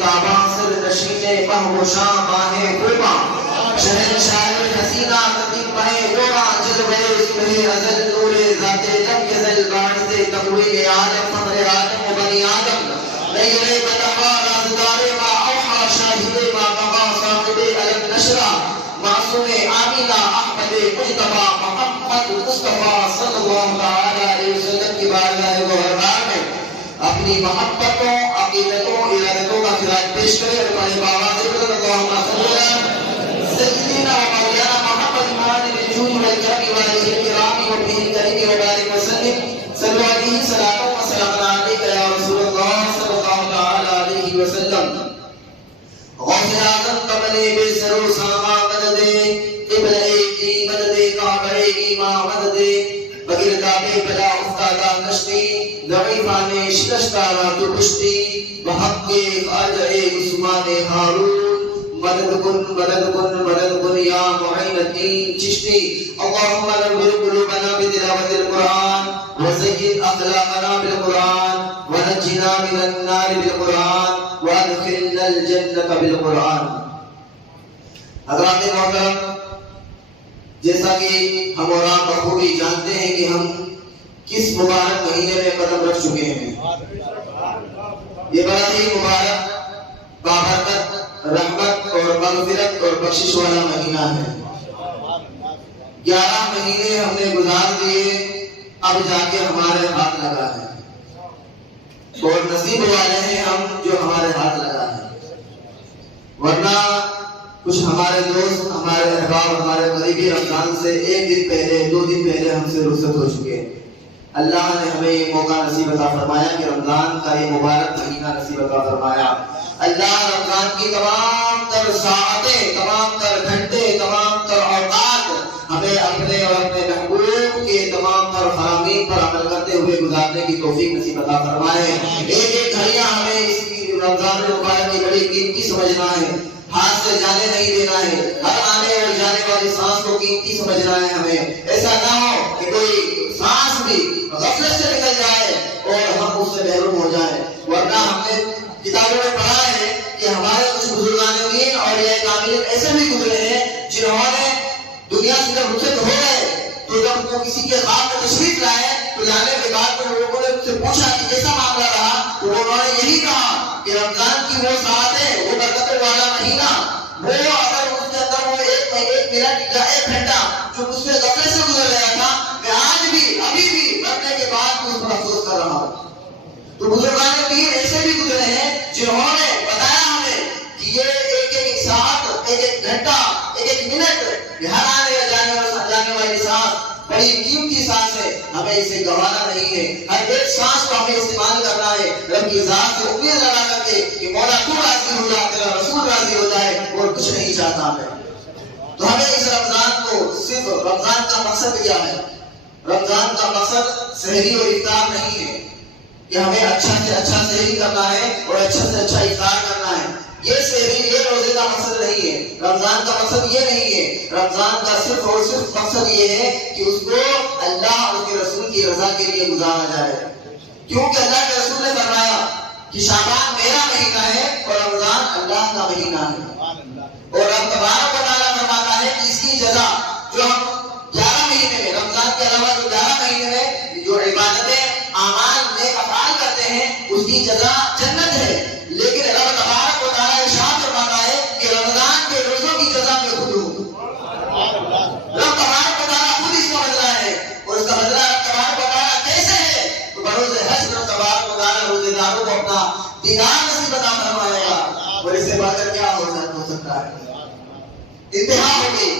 تاباں سر نشین مہوشاں ماہ خوباں شہنشاہ حسینہ قدیم مہ گوڑا جلوے صبح ازل نور ذات لم یزل باعث تقویل عالم فخر عالم و بنی آدم نیرے بتقا رازدار ما اوحا شاہد ما قضا صاحب علم نشرہ معصوم آمینہ احمد مجتبہ محمد مصطفیٰ صلی اللہ علیہ وسلم کی بارگاہ گوہربار میں اپنی محبتوں عقیدتوں ارادتوں کا خراج پیش کرے اور ہمارے بابا ذکر اللہم صلی اللہ سیدنا و مولانا محمد مولانا الجود والکرم والہ الکرام و بہن کریم و بارک وسلم صلو علیہ صلاۃ و سلام علیک یا رسول اللہ صلی اللہ علیہ وسلم غوث اعظم قبل بے سر و ساما مدد قبلہ کی مدد کعبہ ایمان مدد بغیر کعبے بلا افتادہ کشتی ضعیفان شکستہ رات و پشتی بحق کے خواجہ عثمان ہارون مدد کن مدد کن مدد کن یا معین الدین چشتی اللہم نور قلوبنا بتلاوت القرآن وزین اخلاقنا بالقرآن ونجنا من النار بالقرآن وادخلنا الجنة بالقرآن. حضرات محترم، جیسا کہ ہم اور آپ بخوبی جانتے ہیں کہ ہم کس مبارک مہینے میں قدم رکھ چکے ہیں. یہ بڑا ہی مبارک بابرکت رحمت اور مغفرت اور بخشش والا مہینہ ہے. 11 مہینے ہم نے گزار دیے، اب جا کے ہمارے ہاتھ لگا ہے اور نصیب والے ہیں ہم جو ہمارے ہاتھ لگا ہے. ورنہ کچھ ہمارے دوست ہمارے احباب ہمارے قریبی رمضان سے 1 دن پہلے 2 دن پہلے ہم سے رخصت ہو چکے ہیں. اللہ نے ہمیں یہ موقع نصیب عطا فرمایا کہ رمضان کا یہ مبارک مہینہ نصیب عطا فرمایا. اللہ رمضان کی تمام تر ساعتیں، تمام تر گھنٹے، تمام تر اوقات ہمیں اپنے اور اپنے محبوب کے تمام تر فرامین پر عمل کرتے ہوئے گزارنے کی توفیق نصیب عطا فرمائے. ایک ایک گھڑیاں ہمیں اس کی رمضان المبارک کی بڑی قیمتی سمجھنا ہے، ہاتھ سے جانے نہیں دینا ہے. ہر آنے اور جانے والی سانس کو قیمتی سمجھنا ہے. ہمیں ایسا نہ ہو کہ کوئی سانس بھی غفلت سے نکل جائے اور ہم اس سے محروم ہو جائیں. ورنہ ہم نے کتابوں میں پڑھا ہے کہ ہمارے کچھ بزرگان دین اور یہ کامل ایسے بھی گزرے ہیں جنہوں نے دنیا سے جب رخصت ہو گئے تو جب وہ کسی کے خواب میں تشریف لائے تو لانے کے بعد میں لوگوں نے ان سے پوچھا کہ کیسا معاملہ رہا تو انہوں نے یہی کہا کہ رمضان کی وہ ساعتیں، وہ برکت والا مہینہ، وہ اگر اس کے اندر وہ ایک منٹ یا 1 گھنٹہ جو مجھ سے غفلت سے گزر گیا تھا، میں آج بھی ابھی بھی مرنے کے بعد اس پر افسوس کر رہا ہوں. تو بزرگان دین ایسے بھی گزرے ہیں جنہوں نے بتایا ہمیں کہ یہ ایک ساعت، ایک گھنٹہ، ایک منٹ، ہر آنے یا جانے والی سانس بڑی قیمتی سانس ہے، ہمیں اسے گنوانا نہیں ہے. ہر ایک سانس کو ہمیں استعمال کرنا ہے رب کی ذات سے امید لگا کر کے کہ مولا تو راضی ہو جائے، تیرا رسول راضی ہو جائے اور کچھ نہیں چاہتا میں. تو ہمیں اس رمضان کو صرف رمضان کا مقصد کیا ہے؟ رمضان کا مقصد سحری اور افطار نہیں ہے کہ ہمیں اچھا سے اچھا سحری کرنا ہے اور اچھا سے اچھا افطار کرنا ہے. یہ سحری، یہ روزے کا مقصد نہیں ہے. رمضان کا مقصد یہ نہیں ہے. رمضان کا صرف اور صرف مقصد یہ ہے کہ اس کو اللہ اور اس کے رسول کی رضا کے لیے گزارا جائے. کیونکہ اللہ کے رسول نے فرمایا کہ شعبان میرا مہینہ ہے اور رمضان اللہ کا مہینہ ہے. اور رب تبارک و تعالیٰ فرماتا ہے کہ اس کی جزا جو ہم 11 مہینے میں، رمضان کے علاوہ جو 11 مہینے میں جو عبادتیں، اعمال، نیک افعال کرتے ہیں، اس کی جزا جنت ہے. لیکن رب تبارک و تعالیٰ ارشاد فرماتا ہے کہ رمضان کے روزوں کی جزا میں خود ہوں. رب تبارک و تعالیٰ خود اس کا بدلہ ہے اور اس کا بدلہ رب تبارک و تعالیٰ کیسے ہے؟ تو بروز حشر رب تبارک و تعالیٰ روزے داروں کو اپنا دیدار نصیب عطا فرمائے گا. اور اس سے بڑھ کر کیا ہو سکتا ہے؟ انتہا ہو گئی،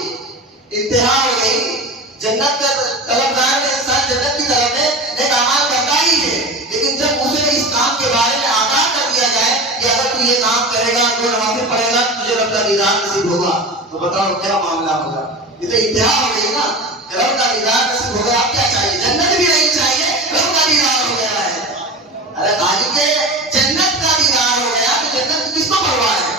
انتہا ہو گئی. جنت کا طلبگار میں انسان جنت کی طرف ہے، نیک اعمال کرتا ہی ہے، لیکن جب اسے اس کام کے بارے میں آگاہ کر دیا جائے کہ اگر تو یہ کام کرے گا، تو نوافل پڑھے گا، تجھے رب کا دیدار نصیب ہوگا، تو بتاؤ کیا معاملہ ہوگا؟ یہ تو انتہا ہو گئی نا. رب کا دیدار نصیب ہو گیا، اب کیا چاہیے؟ جنت بھی نہیں چاہیے، رب کا دیدار ہو گیا ہے. ارے خالق کے جنت کا دیدار ہو گیا تو جنت کی کس کو پرواہ ہے؟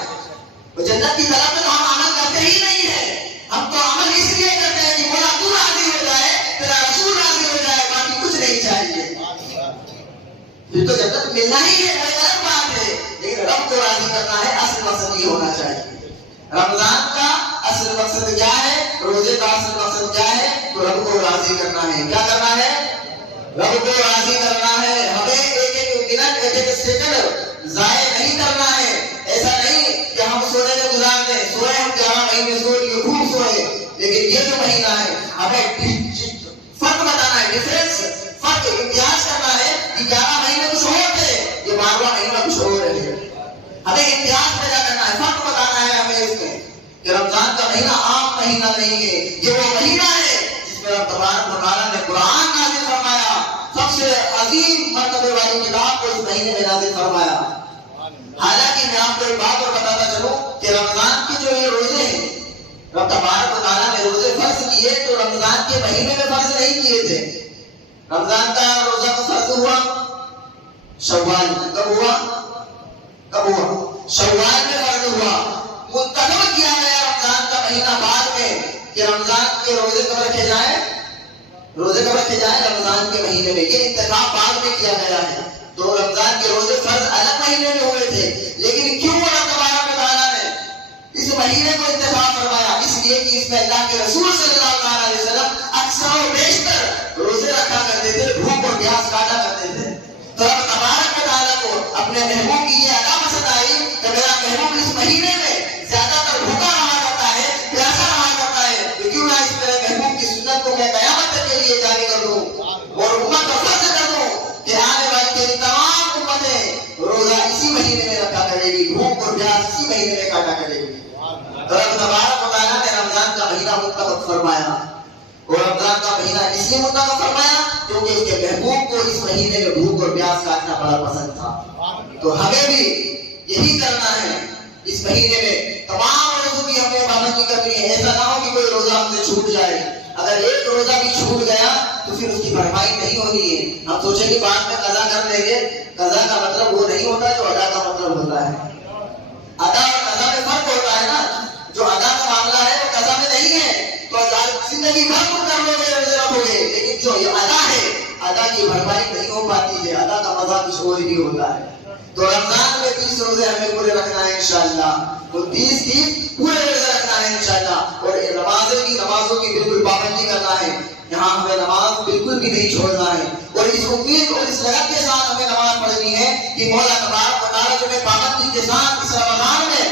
وہ جنت کی طرف تو ہم عمل کرتے ہی نہیں ہے. ہم تو عمل اس لیے کرتے ہیں کہ مولا تو راضی ہو جائے، تیرا رسول راضی ہو جائے، باقی کچھ نہیں چاہیے. پھر تو جنت ملنا ہی ہے، بڑی غلط بات ہے. لیکن رب کو راضی راضی کرنا ہے، اصل مقصد یہ ہونا چاہیے۔ رمضان کا اصل مقصد کیا ہے؟ روزے کا اصل مقصد کیا ہے؟ تو رب کو راضی کرنا ہے۔ کیا کرنا ہے؟ رب کو راضی کرنا ہے۔ ہمیں ایک ایک منٹ ایک ایک سیکنڈ ضائع نہیں کرنا ہے۔ ایسا نہیں کہ ہم سونے میں گزار دیں، سوئے ہم 11 مہینے سوئے، یہ خوب سوئے، لیکن یہ جو مہینہ ہے ہمیں فرق بتانا ہے، ڈفرینس، فرق امتیاز کرنا ہے کہ 11 مہینے کچھ اور تھے، یہ 12واں مہینہ کچھ اور ہے۔ ہمیں امتیاز پیدا کرنا ہے، فرق بتانا ہے ہمیں اس میں کہ رمضان کا مہینہ عام مہینہ نہیں ہے، یہ وہ مہینہ ہے جس میں رب تبارک و تعالیٰ نے قرآن نازل فرمایا، سب سے عظیم مرتبے والی کتاب کو اس مہینے میں نازل فرمایا۔ حالانکہ میں آپ کو ایک بات اور بتاتا چلوں کہ رمضان کے جو یہ روزے ہیں، رب تبارک و تعالیٰ نے روزے فرض کیے تو رمضان کے مہینے میں فرض نہیں کیے تھے۔ رمضان کا روزہ کو فرض ہوا شوال میں۔ کب ہوا؟ کب ہوا؟ شوال میں فرض ہوا۔ منتخب کیا گیا رمضان کا مہینہ بعد میں کہ رمضان کے روزے کب رکھے جائیں؟ روزے کب رکھے جائیں؟ رمضان کے مہینے میں۔ یہ انتخاب بعد میں کیا گیا ہے۔ تو رمضان کے روزے فرض الگ مہینے میں ہوئے تھے، لیکن کیوں اللہ تبارک و تعالیٰ نے اس مہینے کو انتخاب فرمایا؟ اس لیے کہ اس میں اللہ کے رسول صلی اللہ علیہ وسلم اکثر و بیشتر روزے رکھا کرتے تھے، بھوک اور پیاس کاٹا کرتے تھے۔ تو رب تبارک و تعالیٰ کو اپنے محبوب کی یہ ادا پسند آئی کہ میرا محبوب اس مہینے میں زیادہ تر بھوکا رہا کرتا ہے، پیاسا رہا کرتا ہے، تو کیوں نہ اس میرے محبوب کی سنت کو میں قیامت تک کے لیے جاری کر دوں اور امت کو فرض کر دوں کہ آنے والی تیری تمام امتیں روزہ اسی مہینے میں رکھا کرے گی، بھوک اور پیاس اسی مہینے میں کاٹا کرے گی۔ تو رب تبارک و تعالیٰ نے رمضان کا مہینہ منتخب فرمایا، اور رمضان کا مہینہ اس لیے منتخب فرمایا کیونکہ اس کے محبوب کو اس مہینے میں بھوک اور پیاس کاٹنا بڑا پسند تھا۔ تو ہمیں بھی یہی کرنا ہے، اس مہینے میں تمام روزوں کی ہمیں پابندی کرنی ہے۔ ایسا نہ ہو کہ کوئی روزہ ہم سے چھوٹ جائے، اگر ایک روزہ بھی چھوٹ گیا تو پھر اس کی بھرپائی نہیں ہونی ہے۔ ہم سوچیں گے بعد میں قضا کر لیں گے، قضا کا مطلب وہ نہیں ہوتا جو ادا کا مطلب ہوتا ہے۔ ادا اور قضا میں فرق ہوتا ہے نا، جو ادا کا معاملہ ہے وہ قضا میں نہیں ہے، تو زندگی بھر تم کر لو گے، روزے رکھو گے، لیکن جو یہ ادا ہے، ادا کی بھرپائی نہیں ہو پاتی ہے، ادا کا مزہ کچھ اور ہی ہوتا ہے۔ تو رمضان میں 30 روزے ہمیں پورے رکھنا ہے انشاءاللہ، تو 30 پورے روزے رکھنا ہے انشاءاللہ، اور نمازوں کی بالکل پابندی کرنا ہے۔ یہاں ہمیں نماز بالکل بھی نہیں چھوڑنا ہے، اور اس امید اور اس لگن کے ساتھ ہمیں نماز پڑھنی ہے کہ مولا تبارک و تعالیٰ جو میں پابندی کے ساتھ اس رمضان میں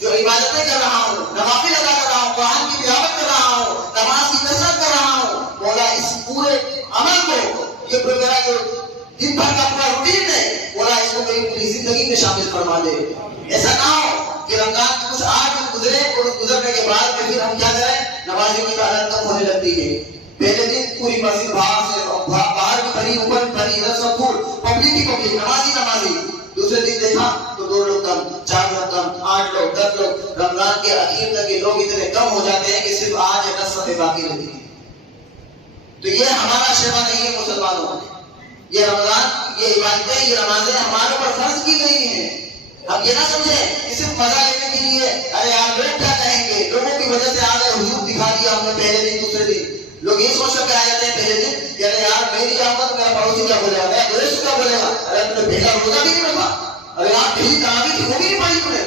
جو عبادتیں کر رہا ہوں، نوافل ادا کر رہا ہوں، قرآن کی تلاوت کر رہا ہوں، نماز کی کثرت کر رہا ہوں، مولا اس پورے عمل کو، یہ میرا جو دن بھر کا پورا روٹین ہے، مولا اس کو میری پوری زندگی میں شامل فرما دے۔ ایسا نہ ہو کہ رمضان کے کچھ 8 دن گزرے اور گزرنے کے بعد پھر ہم کیا کریں، نمازوں کی تعداد کم ہونے لگتی ہے۔ پہلے دن پوری مسجد باہر بھی بھری، اوپر بھی بھری، ادھر سب پور پبلک ہی پبلک، نمازی۔ دوسرے دن دیکھا تو 2 لوگ کم، 4 لوگ کم، 8 لوگ، 10 لوگ۔ رمضان کے اخیر تک یہ لوگ اتنے کم ہو جاتے ہیں کہ صرف آج 10 صفحے باقی رہتی ہیں۔ تو یہ ہمارا شیوا نہیں ہے مسلمانوں، یہ رمضان، یہ عبادتیں، یہ نمازیں ہمارے اوپر فرض کی گئی ہیں۔ ہم یہ نہ سمجھیں کہ صرف مزہ لینے کے لیے، ارے یار لوگ کیا کہیں گے، لوگوں کی وجہ سے آ گئے، حضور دکھا دیا ہم نے پہلے دن دوسرے دن۔ لوگ یہ سوچ کر آ جاتے ہیں پہلے دن کہ ارے یار میری آمد میرا پڑوسی کیا بولے گا، میرا دوست کیا بولے گا، ارے تم نے پہلا روزہ بھی نہیں رکھا، ارے آپ پہلی تراویح تھی وہ بھی نہیں پڑھی تم نے،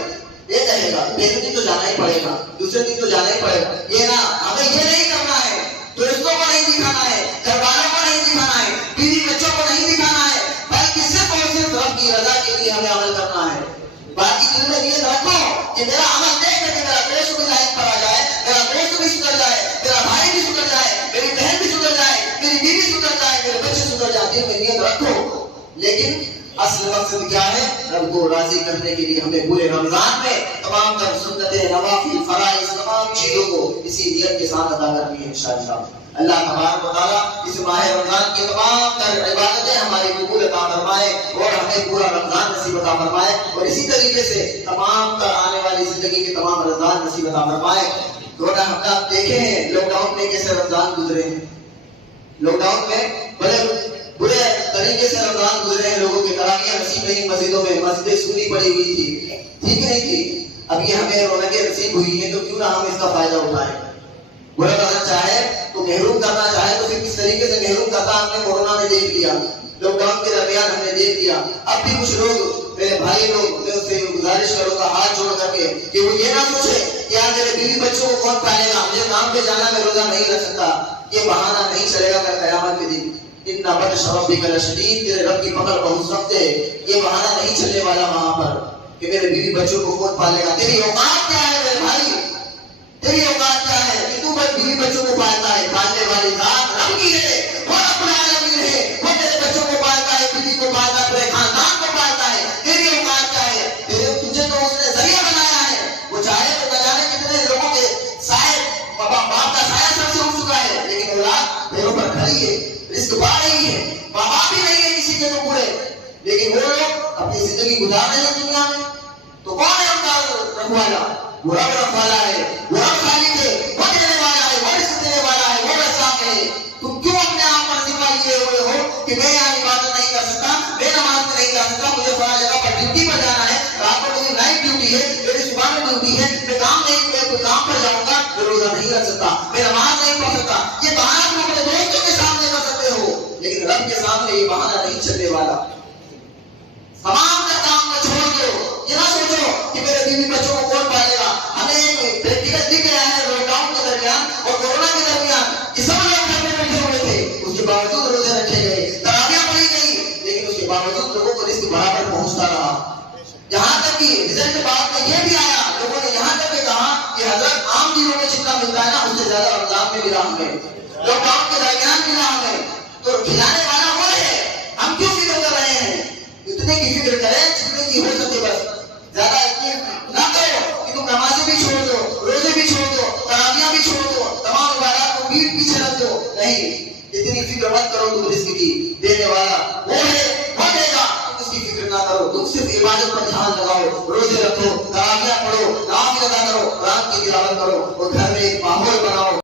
یہ کہے گا پہلے دن تو جانا ہی پڑے گا، دوسرے دن تو جانا ہی پڑے گا۔ یہ نہ، ہمیں یہ نہیں کرنا ہے، دوستوں کو نہیں دکھانا ہے، گھر والوں کو نہیں دکھانا ہے، بیوی بچوں کو نہیں دکھانا ہے، بلکہ صرف اور صرف رب کی رضا کے لیے ہمیں عمل کرنا ہے۔ باقی دل میں یہ رکھو کہ میرا عمل دیکھ کر کے میرا دوست بھی لائن پر آ جائے، میرا دوست بھی سدھر جائے، میرا بھائی بھی سدھر جائے، میری بہن بھی سدھر جائے، میری بیوی سدھر جائے، میرے بچے سدھر جائے، دل میں نیت رکھو۔ لیکن اصل مقصد کیا ہے؟ رب کو راضی کرنے کے لیے ہمیں پورے رمضان میں تمام تر سنتیں، نوافل، فرائض، تمام چیزوں کو اسی نیت کے ساتھ ادا کرنی ہے انشاءاللہ۔ اللہ تبارک و تعالیٰ اس ماہ رمضان کی تمام تر عبادتیں ہماری قبول عطا فرمائے اور ہمیں پورا رمضان نصیب عطا فرمائے، اور اسی طریقے سے تمام تر آنے والی زندگی کے تمام رمضان نصیب عطا فرمائے۔ کورونا ہم نے آپ دیکھے ہیں لاک ڈاؤن میں کیسے رمضان گزرے ہیں، لاک ڈاؤن میں بڑے برے طریقے سے رمضان گزرے ہیں، لوگوں کی تراویح نصیب نہیں، مسجدوں میں مسجدیں سونی پڑی ہوئی تھی، ٹھیک نہیں تھی۔ اب یہ ہمیں رونقیں نصیب ہوئی ہیں تو کیوں نہ ہم اس کا فائدہ اٹھائیں۔ برا کرنا چاہے تو محروم کرنا چاہے تو پھر کس طریقے سے محروم کرتا ہم نے کورونا میں دیکھ لیا، لاک ڈاؤن کے درمیان ہم نے دیکھ لیا۔ اب بھی کچھ لوگ میرے بھائی لوگ میں اس سے گزارش کروں گا ہاتھ جوڑ کر کے کہ وہ یہ نہ سوچے کہ یار میرے بیوی بچوں کو کون پالے گا, مجھے کام پہ جانا, میں روزہ نہیں رکھ سکتا, یہ بہانہ نہیں چلے گا قیامت کے دن. اتنا بطش ربک لشدید, تیرے رب کی پکڑ بہت سخت ہے, یہ بہانہ نہیں چلنے والا وہاں پر کہ میرے بیوی بچوں کو کون پالے گا. تیری اوقات کیا ہے میرے بھائی, تیری اوقات کیا ہے کہ تو بیوی بچوں کو پالتا ہے؟ پالنے والی ذات رب کی ہے, وہ رب العالمین ہے, وہ تیرے بچوں کو پالتا ہے, بیوی کو پالتا ہے, پورے خاندان کو پالتا ہے. تیری اوقات کیا ہے؟ تجھے تو اس نے ذریعہ بنایا ہے, وہ چاہے تو نہ جانے کتنے لوگوں کے سائے باپ کا سایہ سر سے اٹھ چکا ہے, لیکن اولاد پیروں پر کھڑی ہے, رزق پا رہی ہے, باپ بھی نہیں ہے کسی کے تو پورے, لیکن وہ لوگ اپنی زندگی گزار رہے ہیں دنیا میں. تو کون ہے ان کا رکھوالا؟ وہ رب رکھوالا ہے, وہ رب خالق ہے, وہ دینے والا ہے, وہ رزق دینے والا ہے, وہ رزاق ہے. تم کیوں اپنے آپ پر ذمہ لیے ہوئے ہو کہ میں یہاں عبادت نہیں کر سکتا, میں نماز میں نہیں جا سکتا, مجھے فلاں جگہ پر ڈیوٹی پر جانا ہے, رات کو میری نائٹ ڈیوٹی ہے, میری صبح میں ڈیوٹی ہے, میں کام پر جاؤں گا, میں روزہ نہیں رکھ سکتا, میں نماز نہیں پڑھ سکتا. یہ بہانہ تم اپنے دوستوں کے سامنے کر سکتے ہو, لیکن رب کے سامنے یہ بہانہ نہیں چلنے والا. تمام کا کام میں چھوڑ دو, یہ نہ سوچو کہ میرے بیوی بچوں کو کون پالے گا. ہمیں ایک پریکٹیکل دکھ رہا ہے لاک ڈاؤن کے درمیان اور کورونا کے درمیان کہ سب لوگ گھر میں بیٹھے ہوئے تھے, اس کے باوجود روزے رکھے گئے, تراویح پڑھی گئی, لیکن اس کے باوجود لوگوں کو رزق برابر پہنچتا رہا. یہاں تک کہ رزلٹ بعد میں یہ بھی آیا, لوگوں نے یہاں تک کہا کہ حضرت عام دنوں میں جتنا ملتا ہے نا اس سے زیادہ رمضان میں ملا ہمیں, لاک ڈاؤن کے درمیان ملا ہمیں. تو کھلانے والا وہ ہے, ہم کیوں فکر کر رہے ہیں؟ اتنے کی فکر کریں جتنے کی ہو سکے, بس زیادہ اتنی نہ کرو کہ تم نمازیں بھی چھوڑ دو, روزے بھی چھوڑ دو, تراویح بھی چھوڑ دو, تمام عبادات کو پیٹ پیچھے رکھ دو. نہیں, اتنی فکر مت کرو, تم رزق کی دینے والا وہ ہے, وہ دے گا, تم اس کی فکر نہ کرو. تم صرف عبادت پر دھیان لگاؤ, روزے رکھو, تراویح پڑھو, نماز ادا کرو, قرآن کی تلاوت کرو, اور گھر میں ایک ماحول بناؤ.